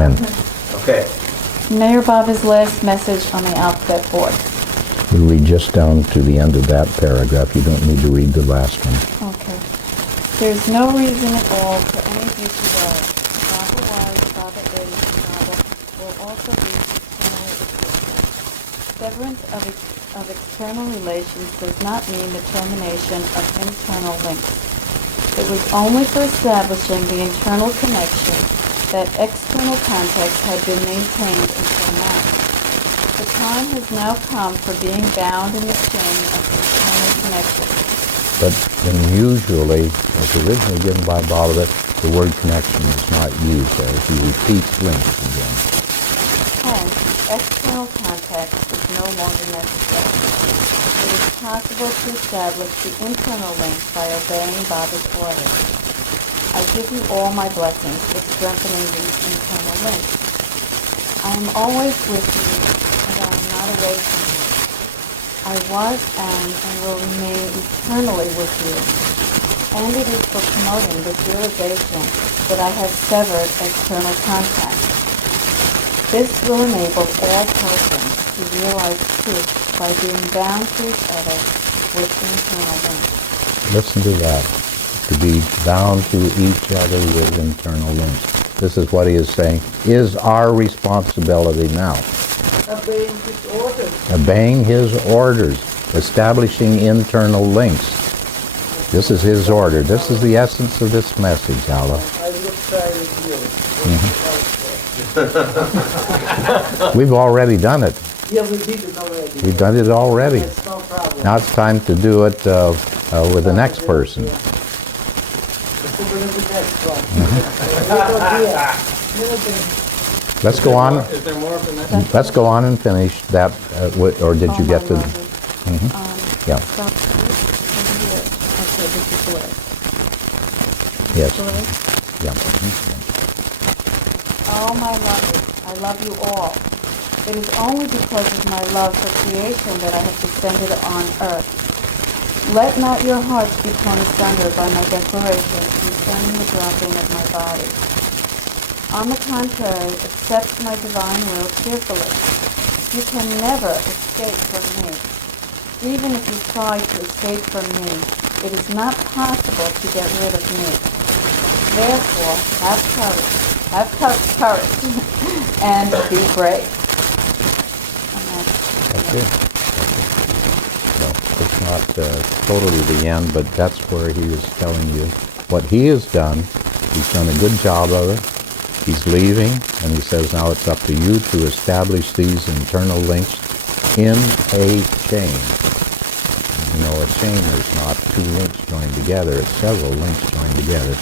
When? Okay. Mayor Bob's last message on the alphabet board. We read just down to the end of that paragraph. You don't need to read the last one. Okay. There's no reason at all for any of you to worry. Baba was, Baba is, and Baba will also be eternally existent. Severance of external relations does not mean the termination of internal links. It was only for establishing the internal connection that external contacts had been maintained until now. The time has now come for being bound in the chain of internal connections. But unusually, as originally given by Baba, the word connection is not used there. He repeats links again. Hence, external contact is no longer necessary. It is possible to establish the internal link by obeying Baba's orders. I give you all my blessings for strengthening these internal links. I am always with you, and I am not away from you. I was, am, and will remain eternally with you. And it is for promoting this realization that I have severed external contact. This will enable all persons to realize truth by being bound to each other with internal links. Listen to that. To be bound to each other with internal links. This is what he is saying is our responsibility now. Obeying his orders. Obeying his orders, establishing internal links. This is his order. This is the essence of this message, Allah. I will try with you. We've already done it. Yeah, we did it already. We've done it already. That's no problem. Now it's time to do it with the next person. Let's go on. Is there more of the next? Let's go on and finish that. Or did you get to? Yeah. Stop here. Okay, this is the list. Yes. The list? Yeah. Oh, my lovers, I love you all. It is only because of my love for creation that I have descended on earth. Let not your hearts be torn asunder by my declaration concerning the dropping of my body. On the contrary, accept my divine will cheerfully. You can never escape from me. Even if you try to escape from me, it is not possible to get rid of me. Therefore, have courage, and be brave. That's it. Well, it's not totally the end, but that's where he is telling you what he has done. He's done a good job of it. He's leaving, and he says now it's up to you to establish these internal links in a chain. You know, a chain is not two links joined together, it's several links joined together.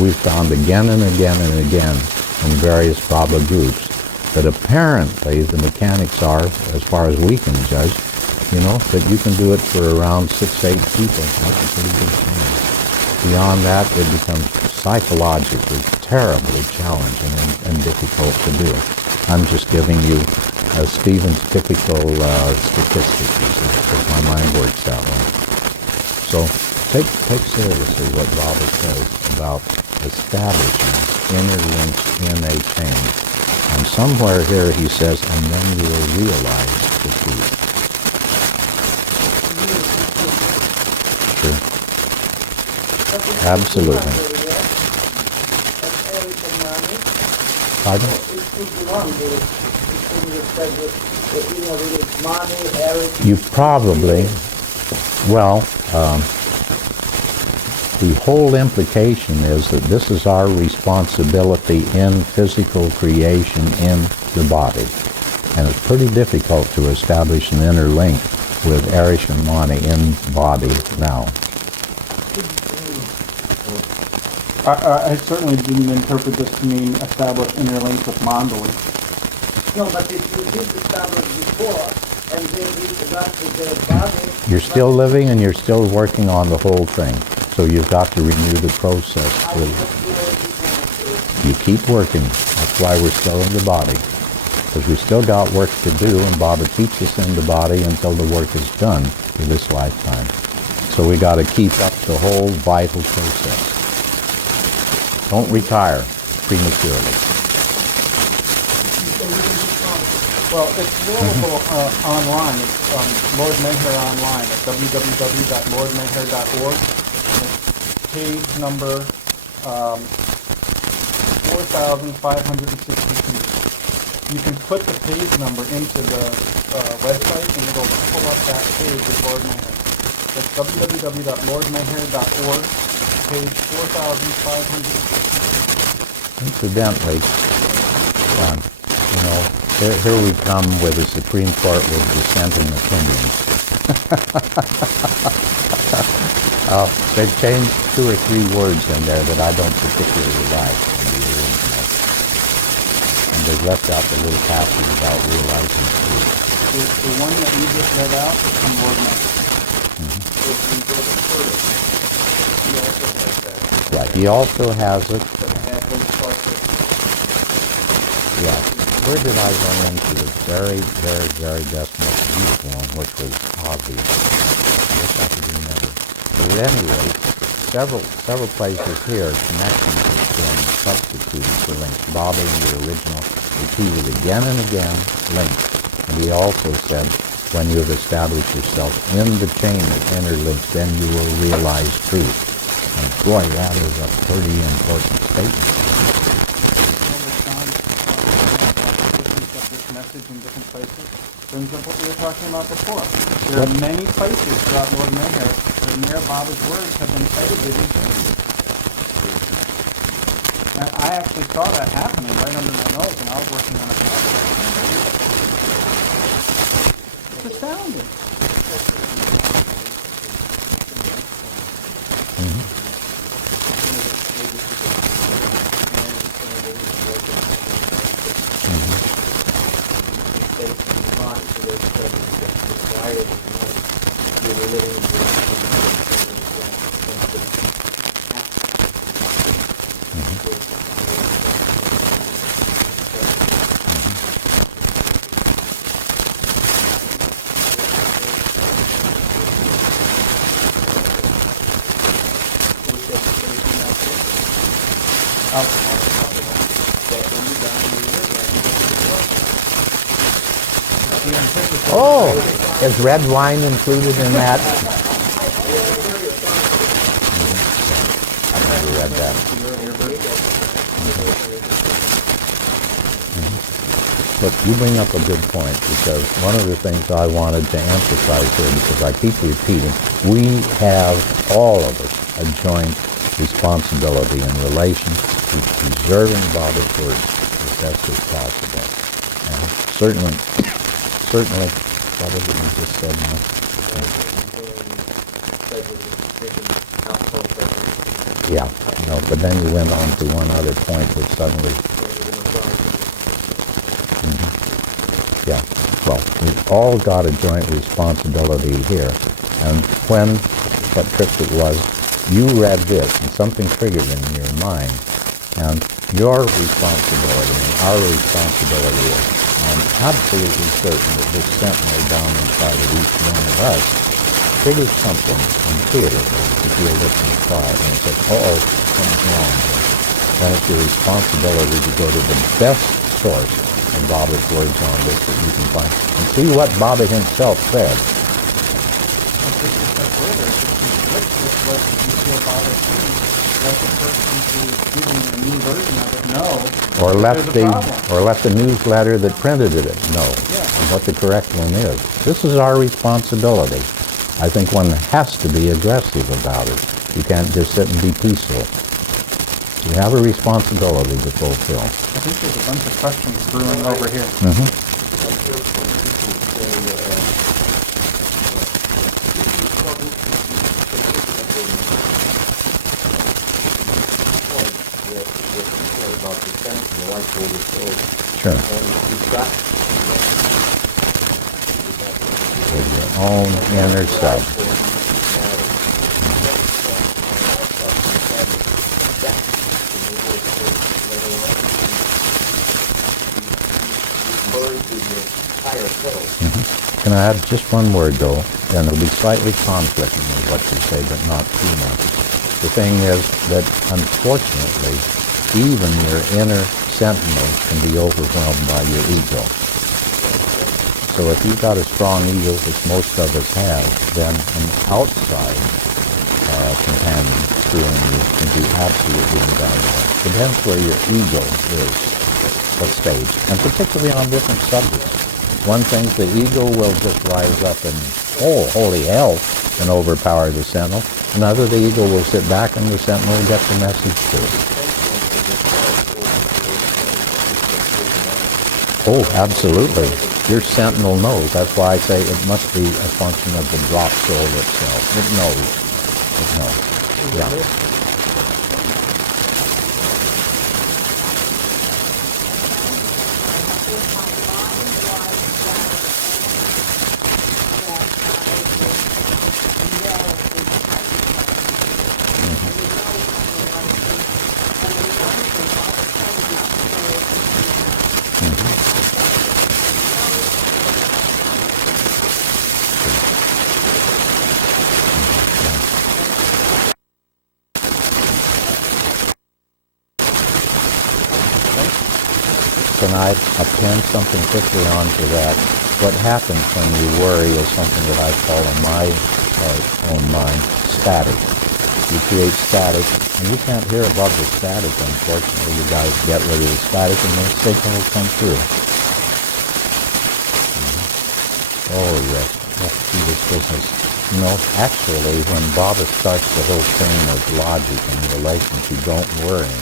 We've found again and again and again in various Baba groups that apparently the mechanics are, as far as we can judge, you know, that you can do it for around 6 to 8 people. That's a pretty good chain. Beyond that, it becomes psychologically terribly challenging and difficult to do. I'm just giving you Stephen's typical statistics, because my mind works that way. So take seriously what Baba says about establishing inner links in a chain. And somewhere here he says, and then you will realize the truth. Sure. Absolutely. Pardon? You probably, well, the whole implication is that this is our responsibility in physical creation in the body. And it's pretty difficult to establish an inner link with Arish and Mani in body now. I certainly didn't interpret this to mean establish inner links with Mandali. No, but if you did establish before, and then you got to their body... You're still living and you're still working on the whole thing. So you've got to renew the process. You keep working. That's why we're still in the body. Because we still got work to do, and Baba keeps us in the body until the work is done for this lifetime. So we got to keep up the whole vital process. Don't retire prematurely. Well, it's available online. It's Lord Maher online at www.lordmaher.org. And it's page number 4,562. You can put the page number into the website and it'll pull up that page with Lord Maher. It's www.lordmaher.org, page 4,562. Incidentally, here we come where the Supreme Court was dissenting opinions. They've changed 2 or 3 words in there that I don't particularly like in the original. And they've left out the little passage about realizing truth. The one that you just read out is from Lord Maher. Right. He also has it. Yeah. Where did I run into a very, very, very decimal beautiful one, which was obvious? I wish I could remember. But at any rate, several places here, connections have been substituted for links. Bobby in the original repeated again and again, links. And he also said, when you have established yourself in the chain of interlinks, then you will realize truth. And boy, that is a pretty important statement. Message in different places brings up what we were talking about before. There are many places throughout Lord Maher where Mayor Baba's words have been edited and changed. And I actually saw that happening right under my nose when I was working on a project. It's astounding. Oh, is red wine included in that? I never read that. Look, you bring up a good point, because one of the things I wanted to emphasize here, because I keep repeating, we have, all of us, a joint responsibility in relation to preserving Baba's words as best as possible. And certainly, what is it you just said now? Yeah, no, but then you went on to one other point which suddenly... Yeah, well, we've all got a joint responsibility here. And what tripped it was, you read this and something triggered in your mind. And your responsibility and our responsibility is, I'm absolutely certain that this sentinel down inside of each one of us triggers something intuitively if you're listening quiet and says, oh, something's wrong here. Then it's your responsibility to go to the best source of Baba's words on this that you can find and see what Baba himself said. Or let the newsletter that printed it know what the correct one is. This is our responsibility. I think one has to be aggressive about it. You can't just sit and be peaceful. You have a responsibility to fulfill. I think there's a bunch of questions brewing over here. Sure. With your own inner self. Can I add just one word, though? And it'll be slightly conflicting with what you say, but not too much. The thing is that, unfortunately, even your inner sentinel can be overwhelmed by your ego. So if you've got a strong ego, which most of us have, then an outside companion screwing you can be absolutely invaluable. Depends where your ego is, what stage, and particularly on different subjects. One thing, the ego will just rise up and, oh, holy hell, and overpower the sentinel. Another, the ego will sit back and the sentinel will get the message too. Oh, absolutely. Your sentinel knows. That's why I say it must be a function of the drop soul itself. It knows. It knows. Yeah. And I append something quickly onto that. What happens when you worry is something that I call in my own mind static. You create static, and you can't hear above the static, unfortunately. You guys get rid of the static and the signal will come through. Oh, yes. Let's do this business. You know, actually, when Baba starts the whole chain of logic in relation to don't worry,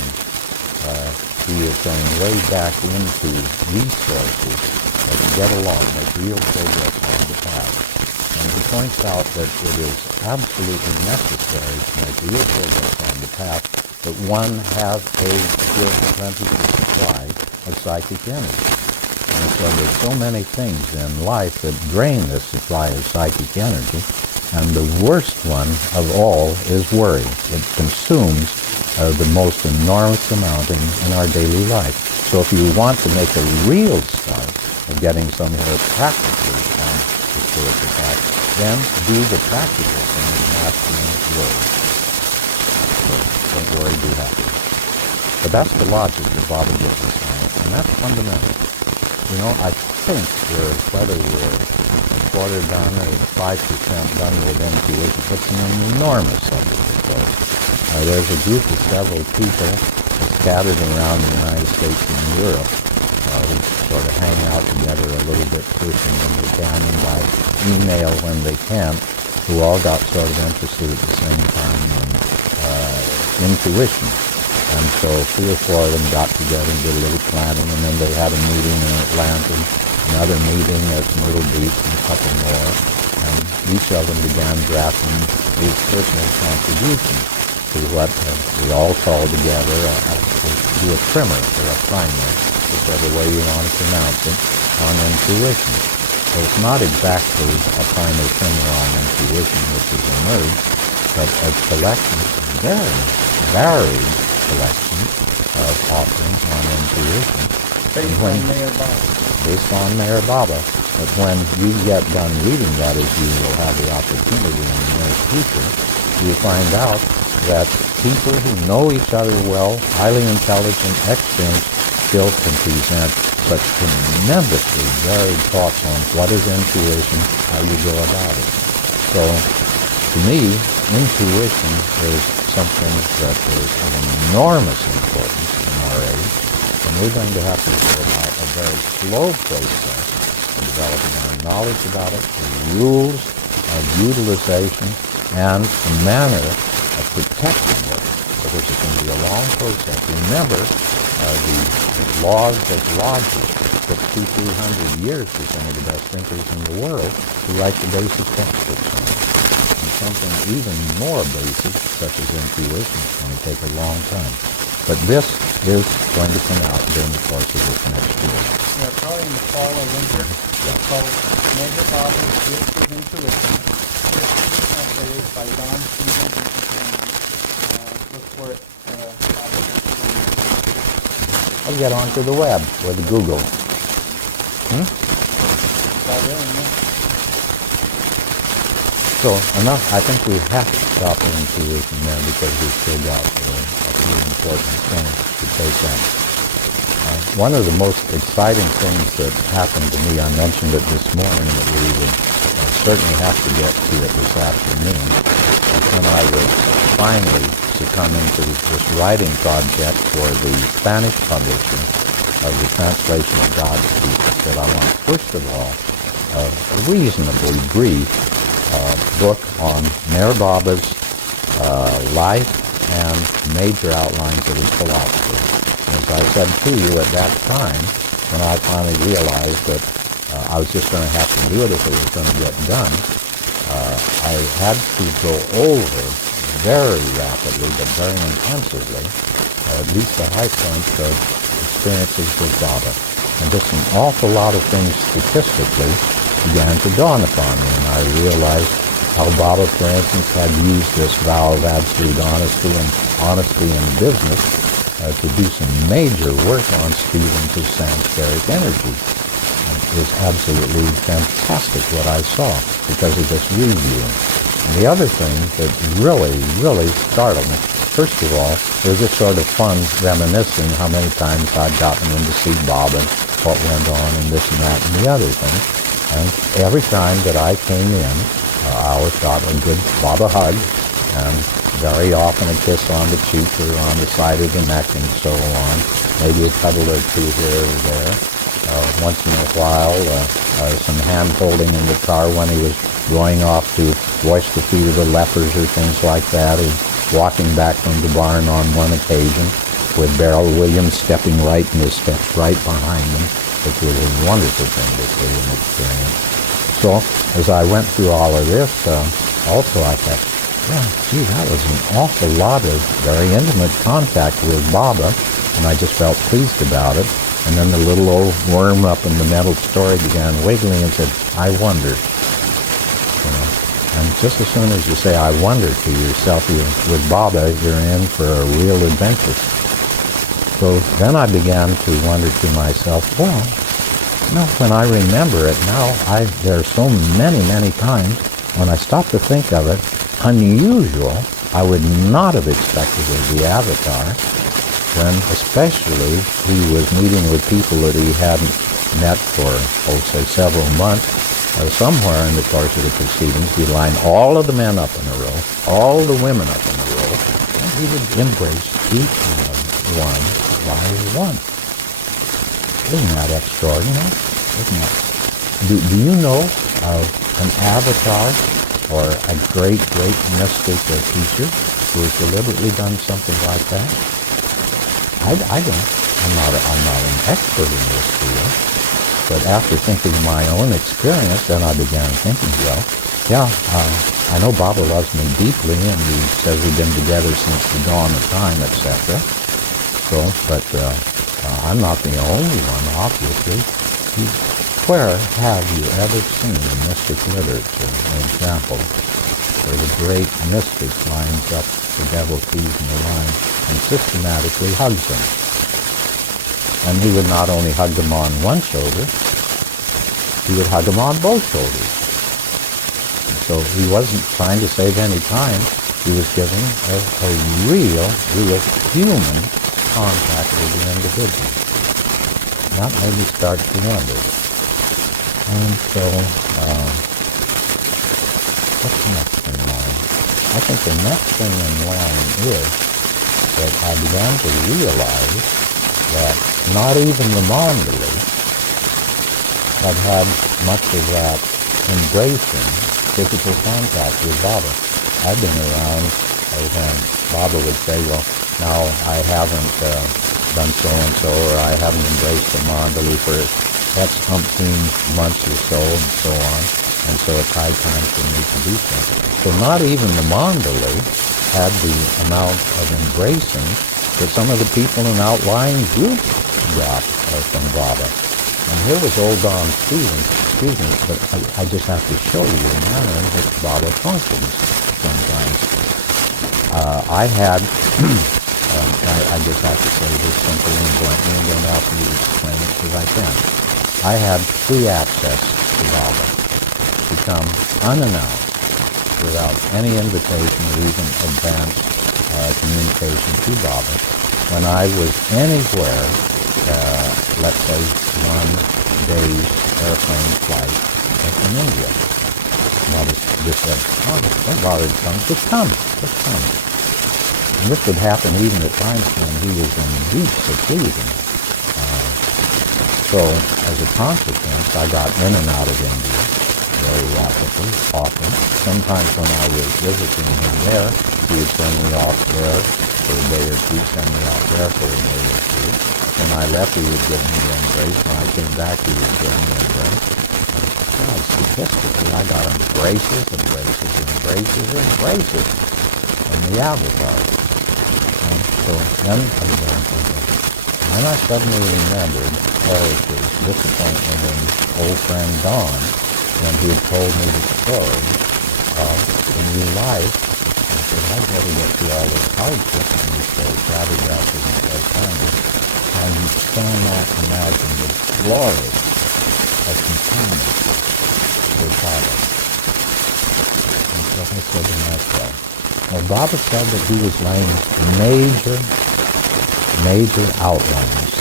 he is going way back into resources to get along, make real progress on the path. And he points out that it is absolutely necessary to make real progress on the path that one have a good plentiful supply of psychic energy. And so there's so many things in life that drain this supply of psychic energy, and the worst one of all is worry. It consumes the most enormous amount in our daily life. So if you want to make a real start of getting somewhere practically on the spiritual path, then do the practical thing and not worry. So don't worry, be happy. But that's the logic that Baba gives us, and that's fundamental. You know, I think whether we're a quarter done or 5% done with intuition, it's an enormous subject, of course. There's a group of several people scattered around the United States and Europe who sort of hang out together a little bit pushing when they can and by email when they can, who all got sort of interested at the same time in intuition. And so 3 or 4 of them got together and did a little planning, and then they had a meeting in Atlanta, another meeting at Myrtle Beach, and a couple more. And each of them began drafting a personal contribution to what we all call together to do a primer or a primer, whichever way you want to pronounce it, on intuition. So it's not exactly a primer primer on intuition which has emerged, but a collection, very varied collection of offerings on intuition. Based on Mayor Baba. Based on Mayor Baba. But when you get done reading that, as you will have the opportunity in the near future, you find out that people who know each other well, highly intelligent, experienced, still can present such tremendously varied thoughts on what is intuition, how you go about it. So, to me, intuition is something that is of enormous importance in our age, and we're going to have to go about a very slow process of developing our knowledge about it, the rules of utilization, and the manner of protecting it, because it's going to be a long process. Remember, the laws of logic took 200-300 years for some of the best thinkers in the world to write the basic textbooks on it. And something even more basic, such as intuition, is going to take a long time. But this is going to come out during the course of this next year. Yeah, probably in the fall or winter. It's called Major Baba's Gift of Intuition. Updated by Don Stevens and look for it. I'll get onto the web with Google. So enough. I think we have to stop the intuition there because we've still got a few important things to take on. one of the most exciting things that happened to me, I mentioned it this morning, that we would certainly have to get to it this afternoon, is when I was finally succumbing to this writing project for the Spanish publishing of the translation of God's People. That I want, first of all, a reasonably brief book on Mayor Baba's life and major outlines of his philosophy. And as I said to you at that time, when I finally realized that I was just going to have to do it if it was going to get done, I had to go over very rapidly but very intensively at least the high points of experiences with Baba. And just an awful lot of things statistically began to dawn upon me, and I realized how Baba, for instance, had used this vow of absolute honesty and honesty in business to do some major work on Stevens' samskaric energy. And it was absolutely fantastic what I saw because of this review. And the other thing that really, really startled me, first of all, it was just sort of fun reminiscing how many times I'd gotten in to see Bob and what went on and this and that and the other thing. And every time that I came in, I always got a good Baba hug, and very often a kiss on the cheek or on the side of the neck and so on. Maybe a cuddle or two here or there. Once in a while, some hand-holding in the car when he was going off to wash the feet of the lepers or things like that. He was walking back from the barn on one occasion with Beryl Williams stepping right in his steps right behind him, which was a wonderful thing to see and experience. So as I went through all of this, also I thought, yeah, gee, that was an awful lot of very intimate contact with Baba, and I just felt pleased about it. And then the little old worm up in the mental story began wiggling and said, I wonder. You know, and just as soon as you say, I wonder to yourself, with Baba, you're in for a real adventure. So then I began to wonder to myself, well, no, when I remember it now, there are so many, many times when I stop to think of it, unusual, I would not have expected of the Avatar, when especially he was meeting with people that he hadn't met for, say, several months. Somewhere in the course of the proceedings, he'd line all of the men up in a row, all the women up in a row, and he would embrace each one by one. Isn't that extraordinary? Isn't that? Do you know of an avatar or a great, great mystic or teacher who has deliberately done something like that? I don't. I'm not an expert in this field, but after thinking of my own experience, then I began thinking, well, yeah, I know Baba loves me deeply, and he says we've been together since the dawn of time, etc. So, but I'm not the only one, obviously. Where have you ever seen in mystic literature an example where the great mystic lines up the devotees in the line and systematically hugs them? And he would not only hug them on one shoulder, he would hug them on both shoulders. And so he wasn't trying to save any time. He was giving a real human contact with the individual. That made me start to wonder. And so, what's next in line? I think the next thing in line is that I began to realize that not even the Mandali had much of that embracing physical contact with Baba. I've been around when Baba would say, well, now I haven't done so-and-so, or I haven't embraced the Mandali for X umpteen months or so, and so on. And so it's high time for me to do so. So not even the Mandali had the amount of embracing that some of the people in outlying groups got from Baba. And here was old Don Stevens, but I just have to show you the manner in which Baba functions sometimes. I had, I just have to say this simply and bluntly, and don't ask me to explain it because I can. I had free access to Baba to come unannounced without any invitation or even advance communication to Baba when I was anywhere let's say, 1 day's airplane flight from India. Mother just said, oh, don't bother to come, just come. And this would happen even at times when he was in deep seclusion. So, as a consequence, I got in and out of India very rapidly, often. Sometimes when I was visiting him there, he would send me off there for a day or two, send me off there for a day or two. When I left, he would give me an embrace. When I came back, he would give me an embrace. God, statistically, I got embraces from the avatar. And so then I began thinking. And then I suddenly remembered Eric's disappointment in old friend Don when he had told me the story of the new life. I said, I'd better get through all this hardship and these flabbergasted and so family. And you cannot imagine the glory of contentment with Baba. And so I said to myself, well, Baba said that he was laying major outlines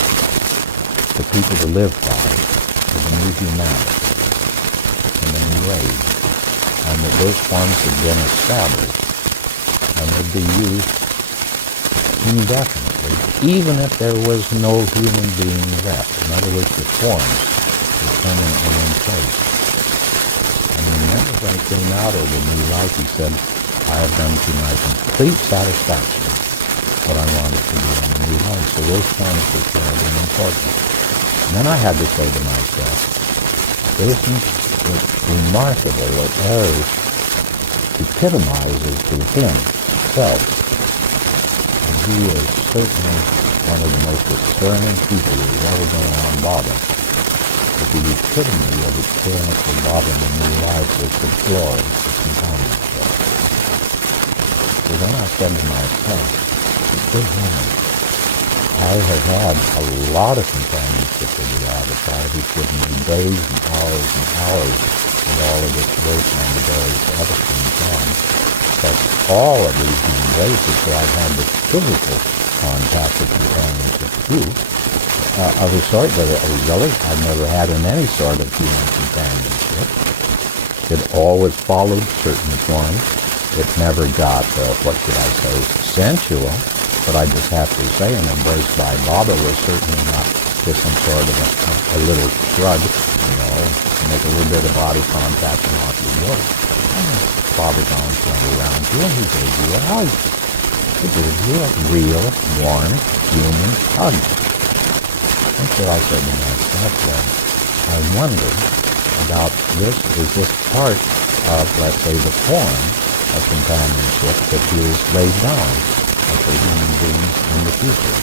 for people to live by for the new humanity in the new age, and that those forms had been established and would be used indefinitely, even if there was no human being left. In other words, the forms were permanently in place. And remember, when he came out of the new life, he said, I have done to my complete satisfaction what I wanted to do in the new life. So those forms were very important. And then I had to say to myself, isn't it remarkable what Eros epitomizes to himself? And he is certainly one of the most discerning people who's ever been around Baba. But the epitome of experience of Baba in the new life was the glory of companionship. So then I said to myself, good heavens, I have had a lot of companionship with the avatar. He's given me days and hours of all of this work on the various Edison's on. But all of these embraces, so I've had the physical contact of companionship with you, of a sort that really I've never had in any sort of human companionship. It always followed certain forms. It never got, what should I say, sensual. But I just have to say, an embrace by Baba was certainly not just some sort of a little shrug, make a little bit of body contact and off you go. Baba's arms went around you and he gave you a hug. He gave you a real, warm, human hug. And so I said to myself, I wonder about this. Is this part of, let's say, the form of companionship that he has laid down for human beings in the future?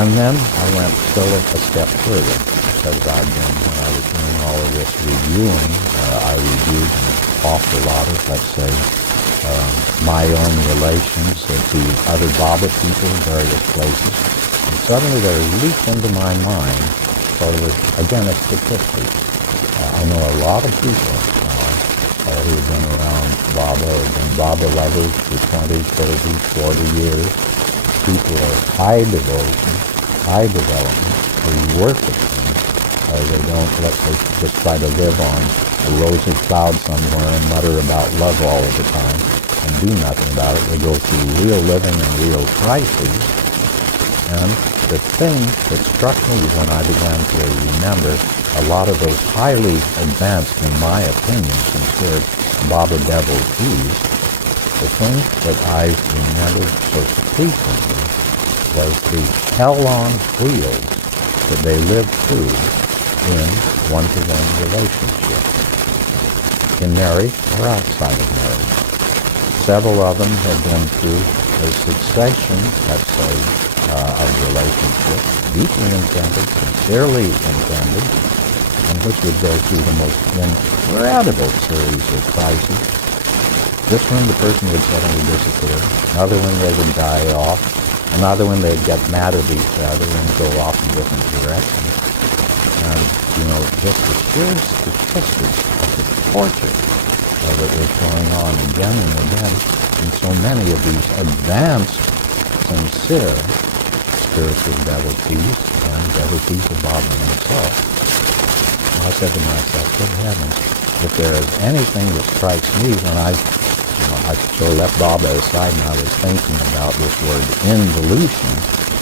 And then I went still a step further, because when I was doing all of this reviewing, I reviewed an awful lot of, let's say, my own relations to other Baba people in various places. And suddenly there leaped into my mind, sort of, again, a statistic. I know a lot of people who have been around Baba or been Baba lovers for 20, 30, 40 years. People of high devotion, high development, who work with them. They don't just try to live on a rosy cloud somewhere and mutter about love all of the time and do nothing about it. They go through real living and real crises. And the thing that struck me when I began to remember a lot of those highly advanced, in my opinion, considered Baba devotees, the thing that I remembered so frequently was the hell-on wheels that they lived through in one-to-one relationship, in marriage or outside of marriage. Several of them had been through a succession, let's say, of relationships, deeply intended, sincerely intended, and which would go through the most incredible series of crises. This one, the person would suddenly disappear. Another one, they would die off. Another one, they'd get mad at each other and go off in different directions. And, just the sheer statistics of the torture that was going on again and again in so many of these advanced, sincere, spiritual devotees and devotees of Baba himself. And I said to myself, good heavens, if there is anything that strikes me when I sort of left Baba aside and I was thinking about this word involution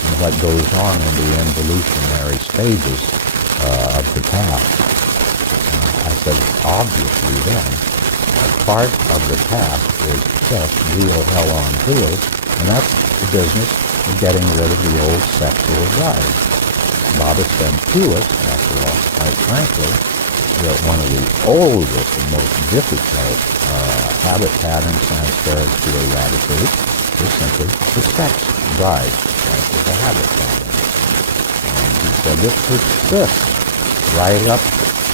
and what goes on in the involutionary stages of the path. I said, obviously then, a part of the path is just real hell on wheels, and that's the business of getting rid of the old sexual drive. Baba said to us, after all, quite frankly, that one of the oldest and most difficult habit patterns samskaras to eradicate is simply the sex drive. That is a habit pattern. And he said this persists right up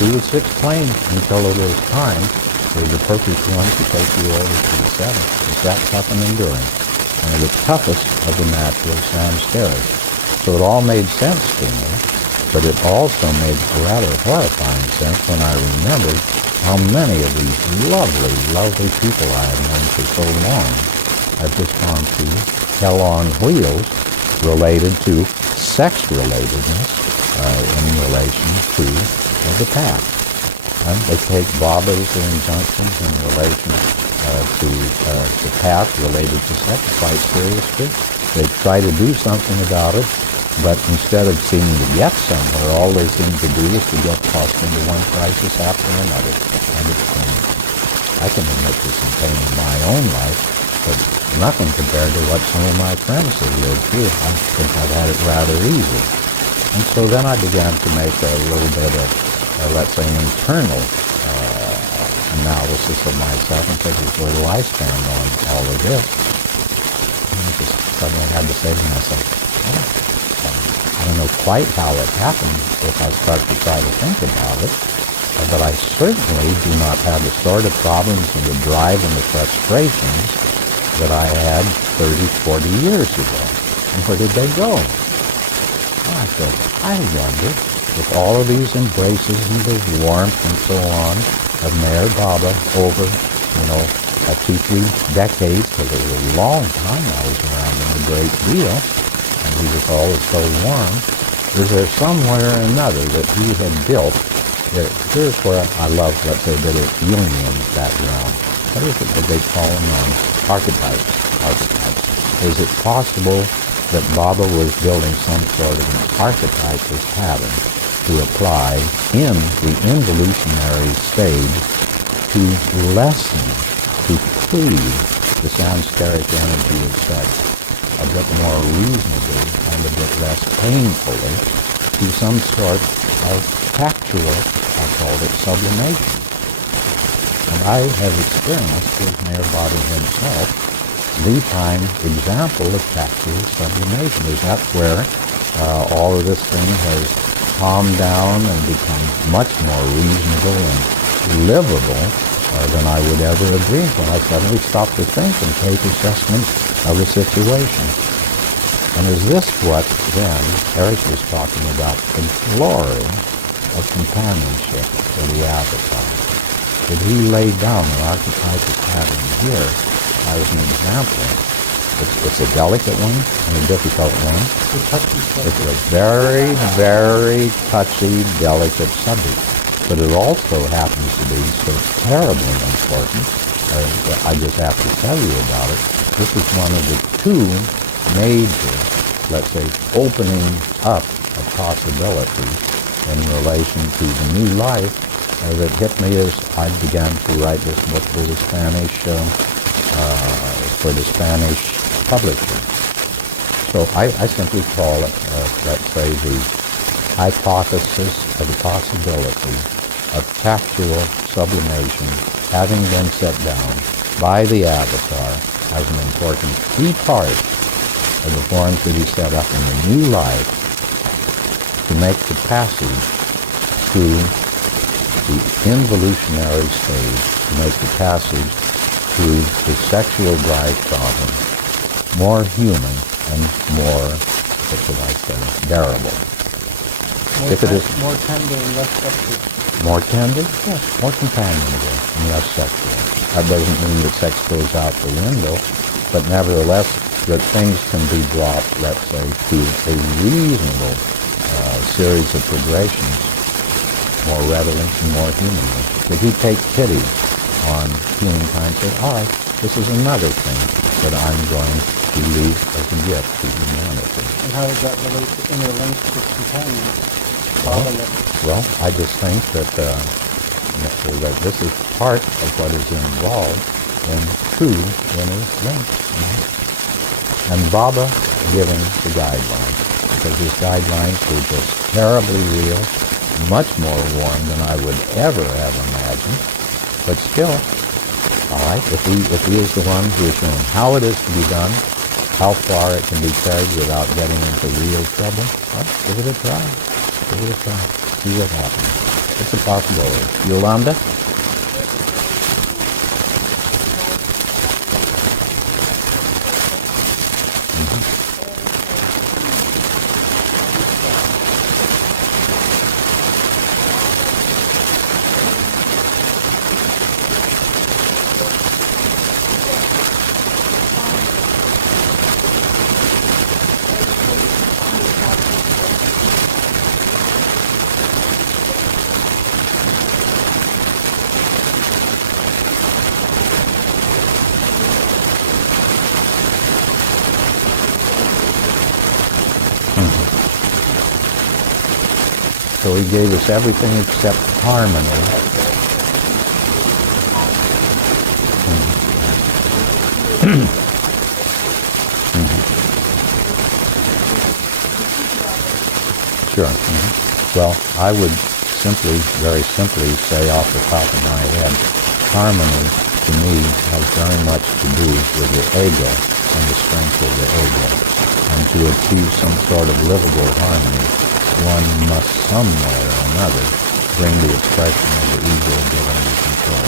through the sixth plane until it is time for the perfect one to take the order to the seventh. It's that tough and enduring. One of the toughest of the natural samskaras. So it all made sense to me, but it also made rather horrifying sense when I remembered how many of these lovely, lovely people I have known for so long have just gone through hell on wheels related to sex relatedness in relation to the path. And they take Baba's injunctions in relation to the path related to sex quite seriously. They try to do something about it, but instead of seeming to get somewhere, all they seem to do is to get tossed into one crisis after another. And it's pain. I can admit to some pain in my own life, but nothing compared to what some of my friends have lived through. I think I've had it rather easy. And so then I began to make a little bit of, let's say, an internal analysis of myself and figure where do I stand on all of this. And I just suddenly had to say to myself, I don't know quite how it happened if I start to try to think about it, but I certainly do not have the sort of problems and the drive and the frustrations that I had 30, 40 years ago. And where did they go? Well, I said, I wonder if all of these embraces and the warmth and so on of Mayor Baba over, 2-3 decades, because it was a long time I was around him, a great deal, and he was always so warm. Is there somewhere or another that he had built? Here's where I love, let's say, a bit of Jungian background. What is it that they call them? Archetypes. Is it possible that Baba was building some sort of an archetypal pattern to apply in the involutionary stage to lessen, to cleave the samskaric energy of sex a bit more reasonably and a bit less painfully to some sort of tactual, I called it, sublimation. And I have experienced with Mayor Baba himself the prime example of tactual sublimation. Is that where all of this thing has calmed down and become much more reasonable and livable than I would ever agree when I suddenly stop to think and take assessment of the situation. And is this what then Eric was talking about, the glory of companionship for the avatar? Did he lay down an archetypal pattern here as an example? It's a delicate one and a difficult one. It's a very, very touchy, delicate subject. But it also happens to be so terribly important, I just have to tell you about it. This is one of the two major, let's say, opening up of possibilities in relation to the new life that hit me as I began to write this book for the Spanish publisher. So I simply call it, let's say, the hypothesis of the possibility of tactual sublimation having been set down by the avatar as an important key part of the forms that he set up in the new life to make the passage through the involutionary stage, to make the passage through the sexual drive problem more human and more, what should I say, bearable. More tender and less sexual. More tender? Yes, more companionable and less sexual. That doesn't mean that sex goes out the window, but nevertheless, that things can be brought, let's say, to a reasonable series of progressions more readily and more humanly. That he take pity on humankind and say, all right, this is another thing that I'm going to leave as a gift to humanity. And how does that relate to interlink with companions? Well, I just think that that this is part of what is involved in true inner links. And Baba giving the guidelines, because his guidelines were just terribly real, much more warm than I would ever have imagined. But still, all right, if he is the one who is showing how it is to be done, how far it can be carried without getting into real trouble, well, give it a try. Give it a try. See what happens. It's a possibility. Yolanda? So he gave us everything except harmony. Sure. Well, I would simply, very simply say off the top of my head, harmony to me has very much to do with the ego and the strength of the ego. And to achieve some sort of livable harmony, one must somewhere or another bring the expression of the ego get under control.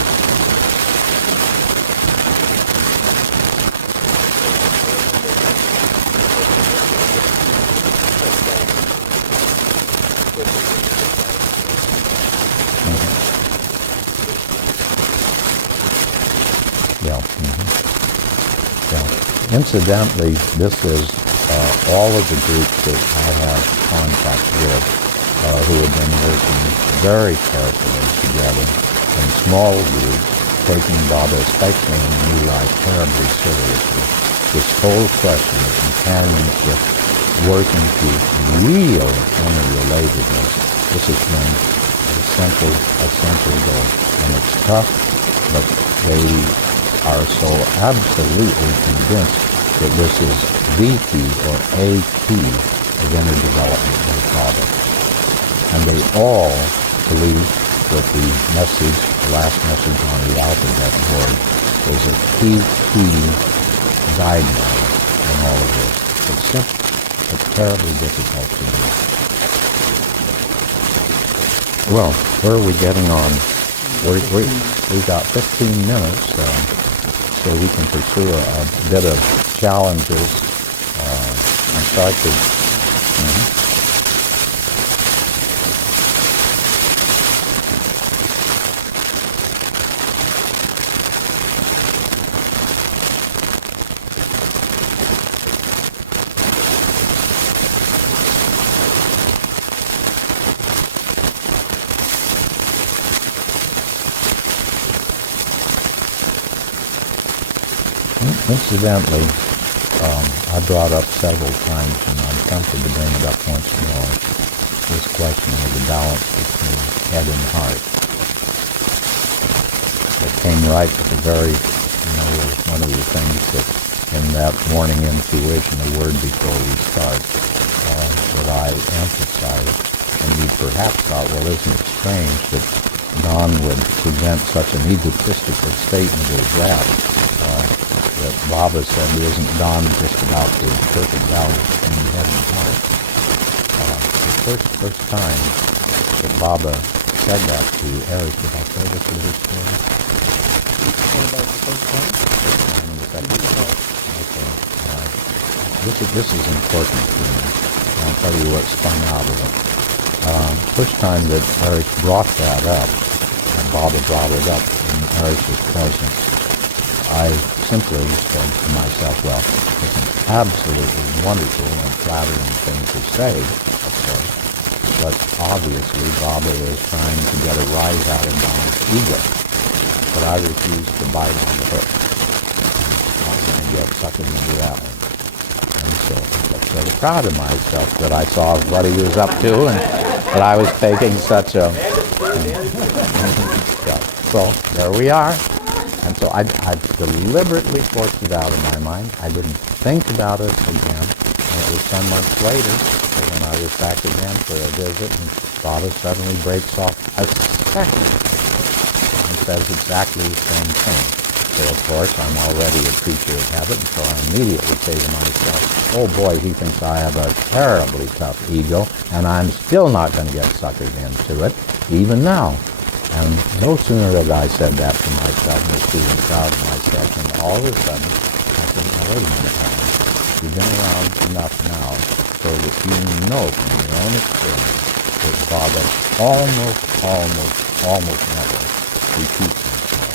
Yeah. Yeah. Incidentally, this is all of the groups that I have contact with who have been working very carefully together in small groups, taking Baba, especially in New Life, terribly seriously. This whole question of companionship, working to real interrelatedness, this has been a central goal. And it's tough, but they are so absolutely convinced that this is the key or a key of inner development with Baba. And they all believe that the message, the last message on the alphabet board, is a key guideline in all of this. It's simple, but terribly difficult to do. Well, where are we getting on? We've got 15 minutes, so we can pursue a bit of challenges and start to... Incidentally, I brought up several times, and I'm tempted to bring it up once more, this question of the balance between head and heart. It came right at the very, one of the things that in that morning intuition, the word before we start, that I emphasized. And you perhaps thought, well, isn't it strange that Don would present such an egotistical statement as that? That Baba said, isn't Don just about the perfect balance between head and heart? The first time that Baba said that to Eric, did I say this was his story? What about the first time? The second time. Okay. This is important to me. I'll tell you what spun out of it. First time that Eric brought that up, and Baba brought it up in Eric's presence, I simply said to myself, well, listen, absolutely wonderful and flattering thing to say, of course. But obviously, Baba is trying to get a rise out of Don's ego. But I refuse to bite on the hook. I'm not going to get suckered into that one. And so I'm sort of proud of myself that I saw what he was up to and that I was taking such a... Yeah. So there we are. And so I deliberately forced it out of my mind. I didn't think about it again. And it was some months later when I was back again for a visit, and Baba suddenly breaks off a second and says exactly the same thing. So of course I'm already a creature of habit, and so I immediately say to myself, oh boy, he thinks I have a terribly tough ego, and I'm still not going to get suckered into it, even now. And no sooner had I said that to myself and was feeling proud of myself, and all of a sudden I said, now wait a minute, Alan. You've been around enough now so that you know from your own experience that Baba almost never repeats himself.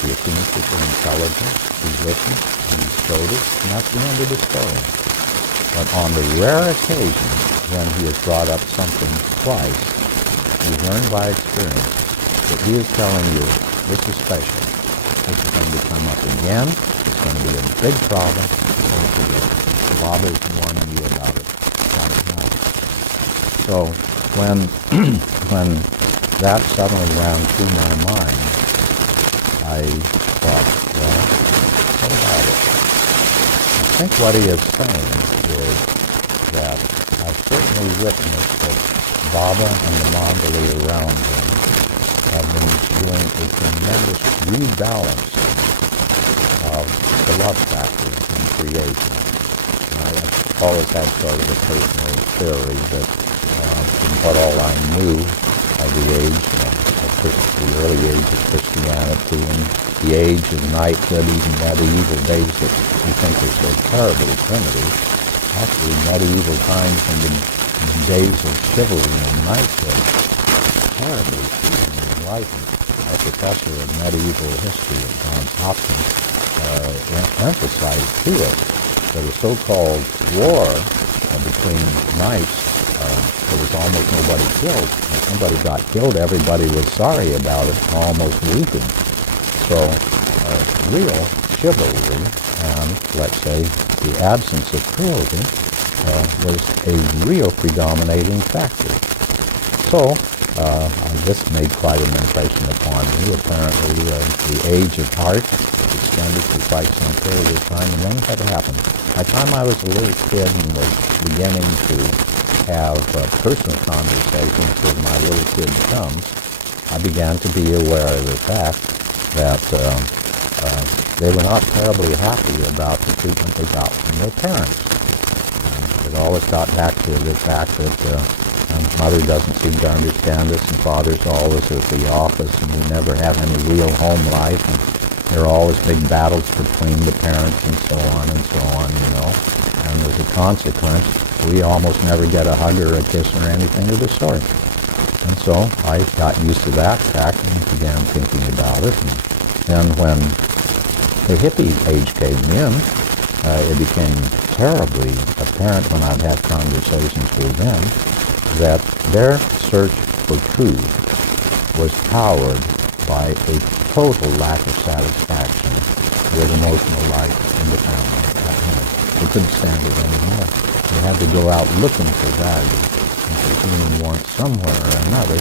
He seems to be intelligent, he's listened, and he's showed it, and that's the end of the story. But on the rare occasion when he has brought up something twice, you've learned by experience that he is telling you, this is special. This is going to come up again. It's going to be a big problem. Don't forget. Bob is warning you about it right now. So when that suddenly ran through my mind, I thought, well, what about it? I think what he is saying is that I've certainly witnessed that Baba and the Mandali around him have been doing a tremendous rebalancing of the love factors in creation. I've always had sort of a personal theory that from what all I knew of the age, the early age of Christianity and the age of knighthood, even medieval days that we think are so terribly primitive, actually medieval times and the days of chivalry and knighthood, terribly enlightened. A professor of medieval history at Johns Hopkins emphasized to us that a so-called war between knights, there was almost nobody killed. When somebody got killed, everybody was sorry about it, almost weeping. So real chivalry and, let's say, the absence of cruelty was a real predominating factor. So this made quite an impression upon me. Apparently the age of heart was extended for quite some period of time, and then what happened? By the time I was a little kid and was beginning to have personal conversations with my little kid chums, I began to be aware of the fact that they were not terribly happy about the treatment they got from their parents. It always got back to the fact that mother doesn't seem to understand us, and father's always at the office, and we never have any real home life, and there are always big battles between the parents and so on, you know. And as a consequence, we almost never get a hug or a kiss or anything of the sort. And so I got used to that fact and began thinking about it. And then when the hippie age came in, it became terribly apparent when I've had conversations with them that their search for truth was powered by a total lack of satisfaction with emotional life in the family at home. They couldn't stand it anymore. They had to go out looking for value and for human want somewhere or another,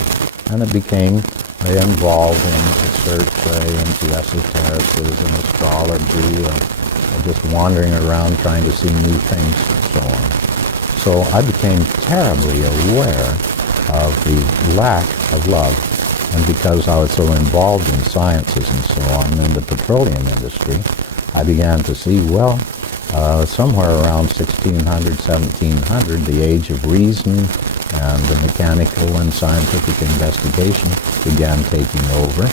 and it became involved in a search into esotericism, astrology, just wandering around trying to see new things and so on. So I became terribly aware of the lack of love, and because I was so involved in sciences and so on in the petroleum industry, I began to see, well, somewhere around 1600, 1700, the age of reason and the mechanical and scientific investigation began taking over,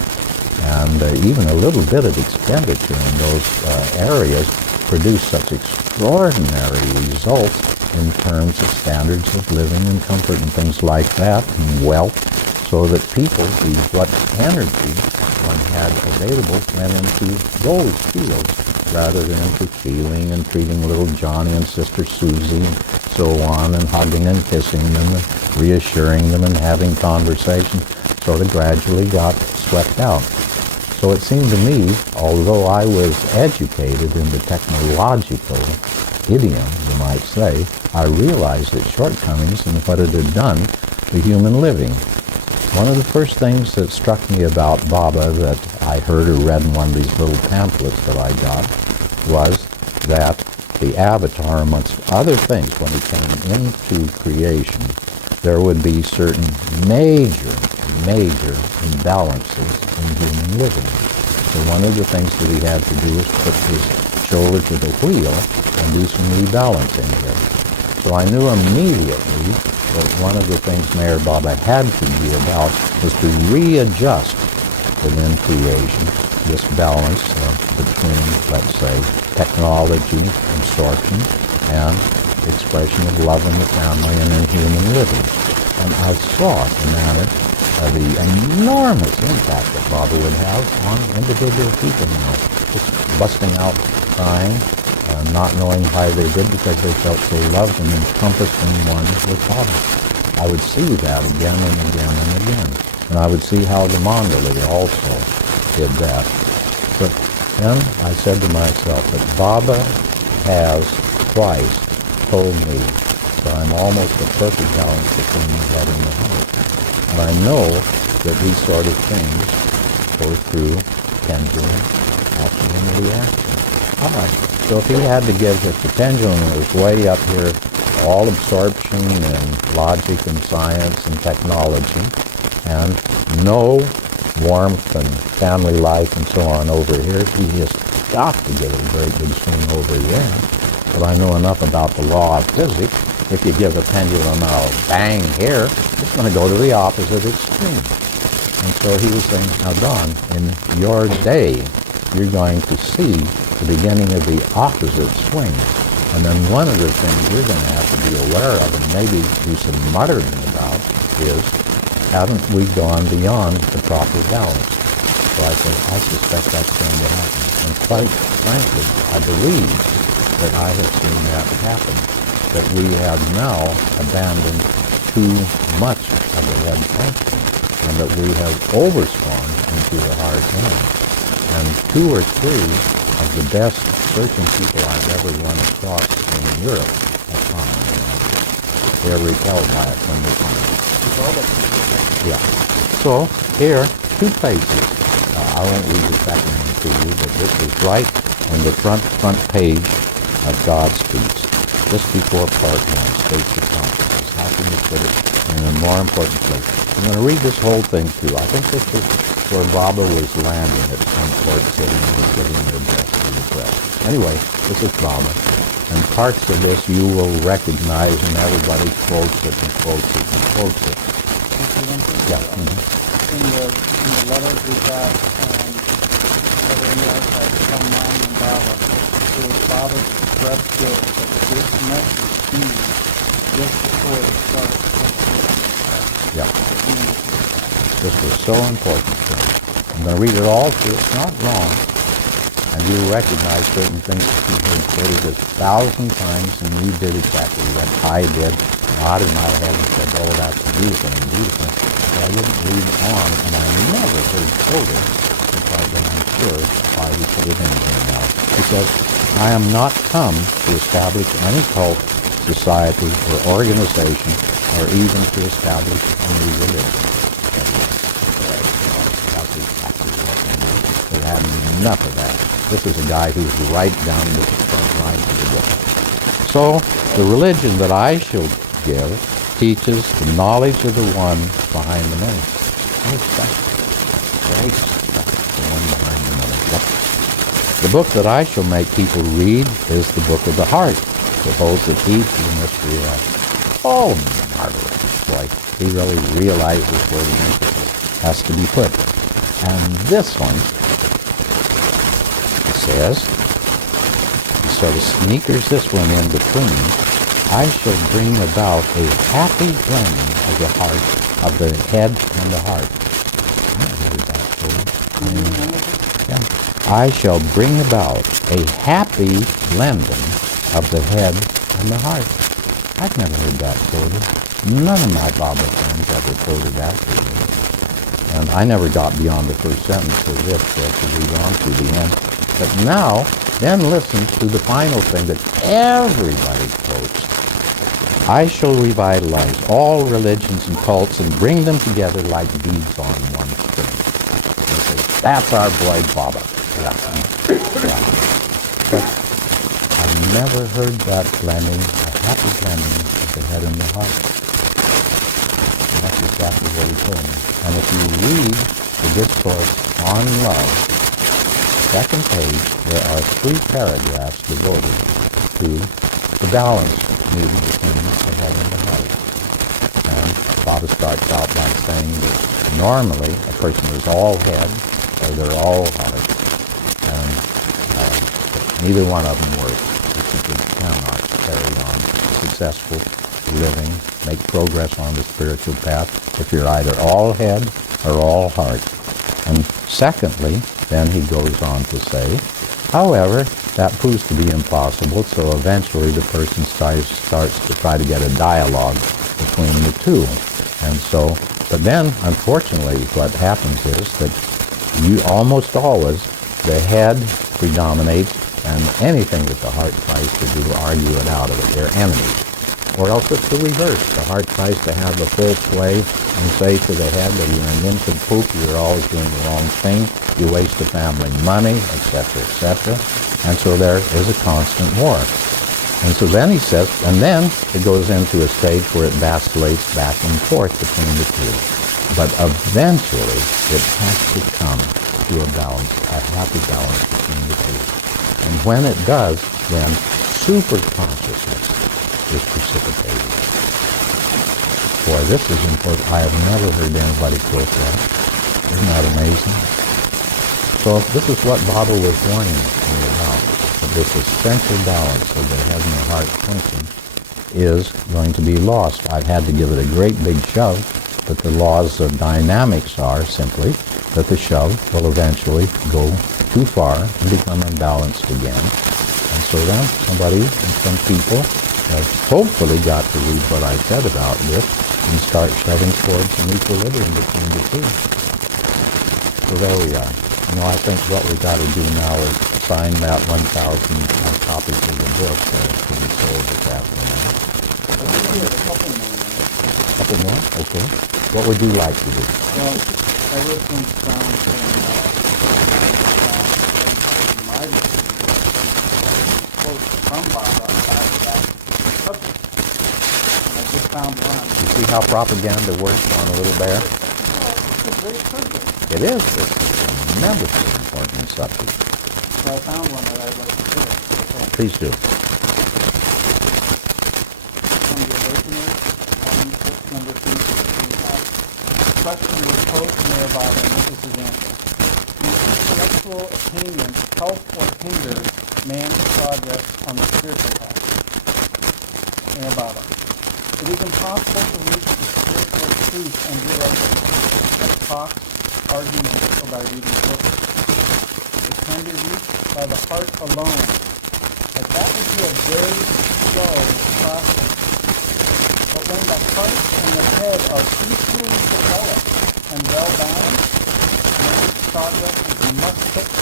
and even a little bit of expenditure in those areas produced such extraordinary results in terms of standards of living and comfort and things like that, and wealth, so that people, what energy one had available went into those fields rather than into feeling and treating little Johnny and Sister Susie and so on, and hugging and kissing them and reassuring them and having conversation, sort of gradually got swept out. So it seemed to me, although I was educated in the technological idiom, you might say, I realized its shortcomings and what it had done to human living. One of the first things that struck me about Baba that I heard or read in one of these little pamphlets that I got was that the avatar, amongst other things, when he came into creation, there would be certain major imbalances in human living. So one of the things that he had to do was put his shoulder to the wheel and do some rebalancing here. So I knew immediately that one of the things Mayor Baba had to be about was to readjust within creation this balance between, let's say, technology, absorption, and expression of love in the family and in human living. And I saw in manner the enormous impact that Baba would have on individual people now, just busting out crying, not knowing why they did because they felt so loved and encompassed in one with Baba. I would see that again and again and again. And I would see how the Mandali also did that. But then I said to myself that Baba has twice told me that I'm almost a perfect balance between the head and the heart. And I know that these sort of things go through pendulum, action, and reaction. All right. So if he had to give, if the pendulum was way up here, all absorption and logic and science and technology, and no warmth and family life and so on over here, he has got to give it a great big swing over there. But I know enough about the law of physics. If you give a pendulum a bang here, it's going to go to the opposite extreme. And so he was saying, now Don, in your day, you're going to see the beginning of the opposite swing. And then one of the things you're going to have to be aware of and maybe do some muttering about is, haven't we gone beyond the proper balance? So I said, I suspect that's going to happen. And quite frankly, I believe that I have seen that happen, that we have now abandoned too much of the head function, and that we have overswung into the heart end. And 2 or 3 of the best searching people I've ever run across in Europe have found it. They're repelled by it when they find it. Yeah. So here, 2 places. I won't read the second one to you, but this is right on the front page of God's Speech, just before part 1, States of Consciousness. How can you put it in a more important place? I'm going to read this whole thing too. I think this is where Baba was landing at some port city and was giving the address to the press. Anyway, this is Baba. And parts of this you will recognize, and everybody quotes it and quotes it and quotes it. Yeah. In the letters we got, over in the archive from Mom and Baba, it was Baba's express will that this message be just before it started. Yeah. This was so important. I'm going to read it all through. It's not wrong. And you'll recognize certain things that you heard quoted 1,000 times, and you did exactly what I did. Nodded my head and said, oh, that's beautiful and beautiful. But I wouldn't read on, and I never heard quoted because I'm sure why he put it in there now. He says, I am not come to establish any cult, society, or organization, or even to establish any religion. That's exactly what they do. They have enough of that. This is a guy who's right down the front line of the book. So, the religion that I shall give teaches the knowledge of the one behind the many. Great stuff. Great stuff. The one behind the many. Yep. The book that I shall make people read is the book of the heart. It holds the key to the mystery of life. Oh, marvelous. Boy, he really realizes where the emphasis has to be put. And this one says, he sort of sneakers this one in between, I shall bring about a happy blending of the heart, of the head and the heart. I heard that too. Yeah. I shall bring about a happy blending of the head and the heart. I've never heard that quoted. None of my Baba friends ever quoted that to me. And I never got beyond the first sentence of this, so I could read on to the end. But now, then listen to the final thing that everybody quotes. I shall revitalize all religions and cults and bring them together like beads on one string. That's our boy Baba. Yeah. But I've never heard that blending, a happy blending of the head and the heart. And that's exactly what he told me. And if you read the discourse on love, second page, there are 3 paragraphs devoted to the balance needed between the head and the heart. And Baba starts out by saying that normally a person is all head or they're all heart. And neither one of them works. You simply cannot carry on successful living, make progress on the spiritual path if you're either all head or all heart. And secondly, then he goes on to say, however, that proves to be impossible, so eventually the person starts to try to get a dialogue between the two. And so, but then, unfortunately, what happens is that you almost always, the head predominates, and anything that the heart tries to do, argue it out of it. They're enemies. Or else it's the reverse. The heart tries to have the full sway and say to the head that you're an infant poop, you're always doing the wrong thing, you waste the family money, etc., etc. And so there is a constant war. And so then he says, and then it goes into a stage where it vacillates back and forth between the two. But eventually it has to come to a balance, a happy balance between the two. And when it does, then super consciousness is precipitated. Boy, this is important. I have never heard anybody quote that. Isn't that amazing? So this is what Baba was warning me about, that this essential balance of the head and the heart function is going to be lost. I've had to give it a great big shove, but the laws of dynamics are simply that the shove will eventually go too far and become unbalanced again. And so then somebody and some people have hopefully got to read what I said about this and start shoving towards an equilibrium between the two. So there we are. You know, I think what we've got to do now is sign that 1,000 copies of the book that to be sold this afternoon. A couple more? Okay. What would you like to do? Well, I wrote some down saying my quote from Baba about that subject. And I just found one. You see how propaganda works on a little bear? It's a great subject. It is. It's a tremendously important subject. So I found one that I'd like to share. Please do. From the Awakening, number 365. The question was posed to me about, and this is his answer. Do intellectual attainments help or hinder man's progress on the spiritual path? Baba. It is impossible to reach the spiritual truth and realization by talks, arguments, or by reading books. It can be reached by the heart alone, but that would be a very slow process. But when the heart and the head are equally developed and well balanced, man's progress is much quicker.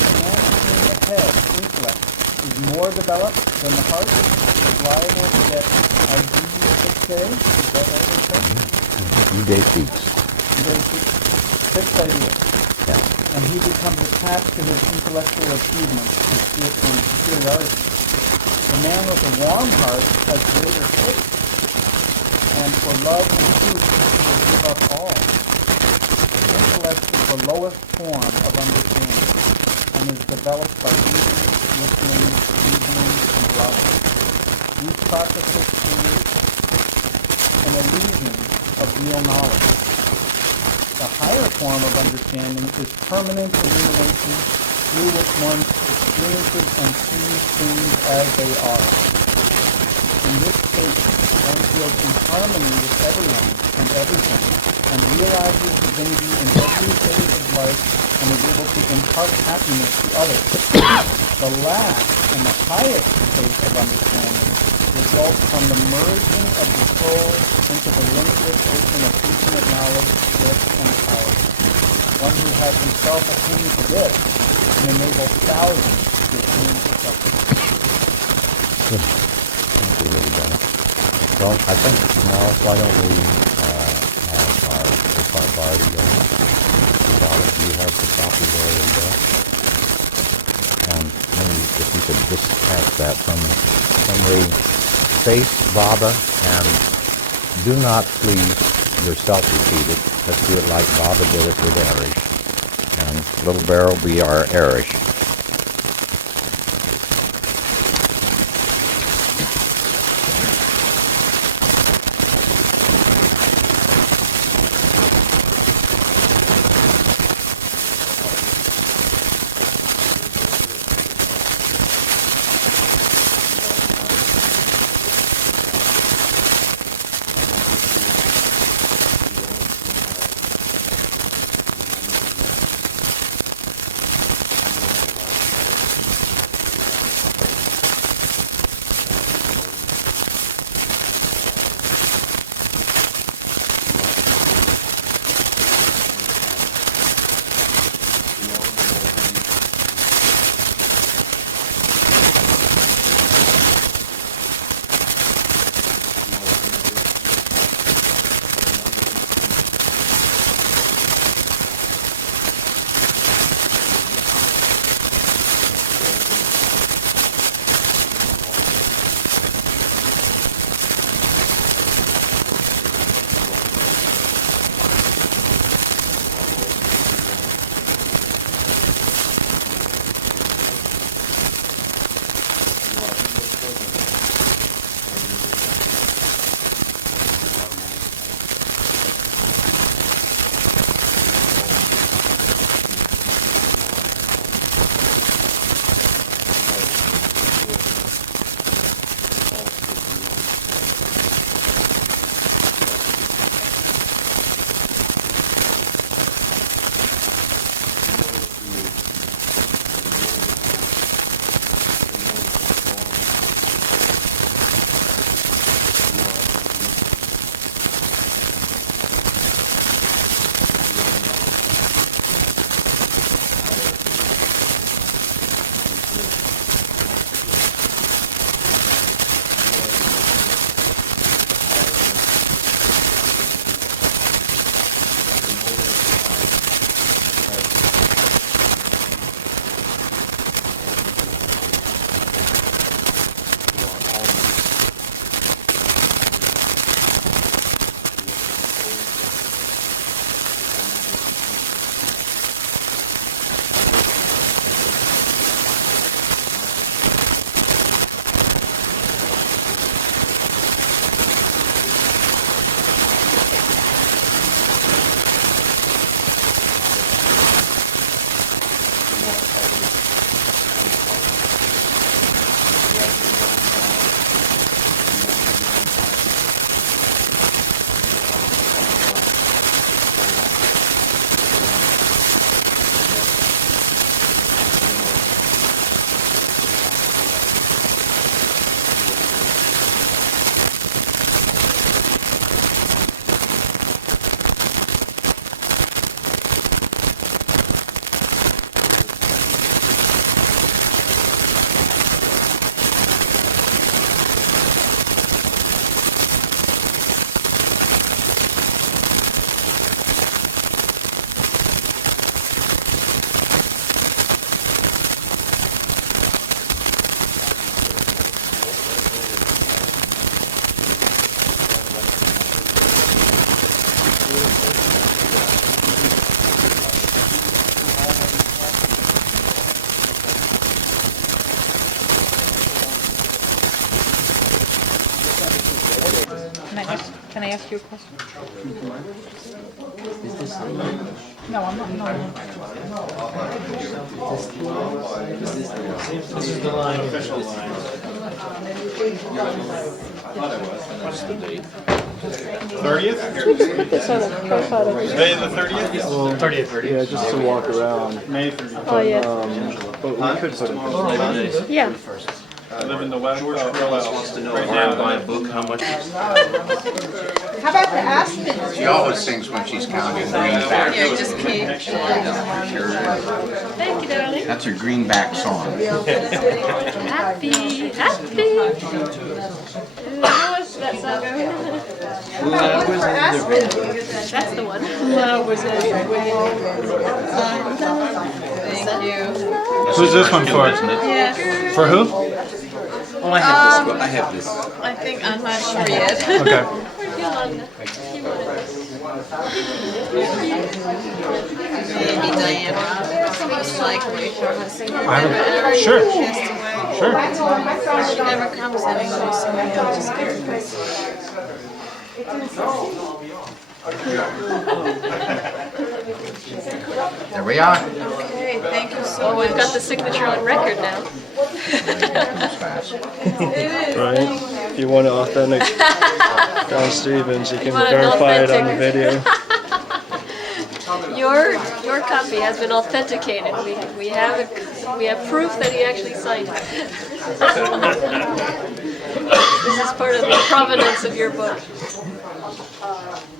The man between the head, intellect, is more developed than the heart, is liable to get ideas fixed day. Is that what they say? Day peaks. Fixed ideas. Yeah. And he becomes attached to his intellectual achievements and superiority. The man with a warm heart has greater faith, and for love and truth will give up all. The intellect is the lowest form of understanding, and is developed by reading, listening, reasoning, and logic. These processes create an illusion of real knowledge. The higher form of understanding is permanent illumination through which one experiences and sees things as they are. In this state, one feels in harmony with everyone and everything, and realizes divinity in every phase of life and is able to impart happiness to others. The last and the highest state of understanding results from the merging of the soul into the limitless ocean of infinite knowledge, bliss, and power. One who has himself attained to this can enable thousands to attain to such. Good. Thank you, really, Dennis. Well, I think now, why don't we have our Bard again? Do you have the copy there, Linda? And maybe if you could just ask that from the face Baba, and do not please yourself repeat it. Let's do it like Baba did it with Arish. And Little Bear will be our Arish. Can I ask you a question? No, I'm not. No. This is the line, official line. What's the date? 30th? May the 30th? 30th. Yeah, just to walk around. May 30th. Oh yeah. But we could put it. Yeah. I live in the west. Wants to know if I buy a book, how much? How about the Aspen? She always sings when she's counting greenbacks. Yeah, just keep. Thank you, darling. That's her greenback song. Happy. How was that song going? That's the one. Love was it. Thank you. Who's this one for? Yes. For who? Oh, I have this. I think I'm not sure yet. Okay. Maybe Diana. Most likely. Sure. Sure. She never comes anymore, so I just get There we are. Okay, thank you so much. We've got the signature on record now. Right? If you want an authentic Don Stevens, you can want an verify it on the authentic? video. Your copy has been authenticated. We have proof that he actually signed it. This is part of the provenance of your book.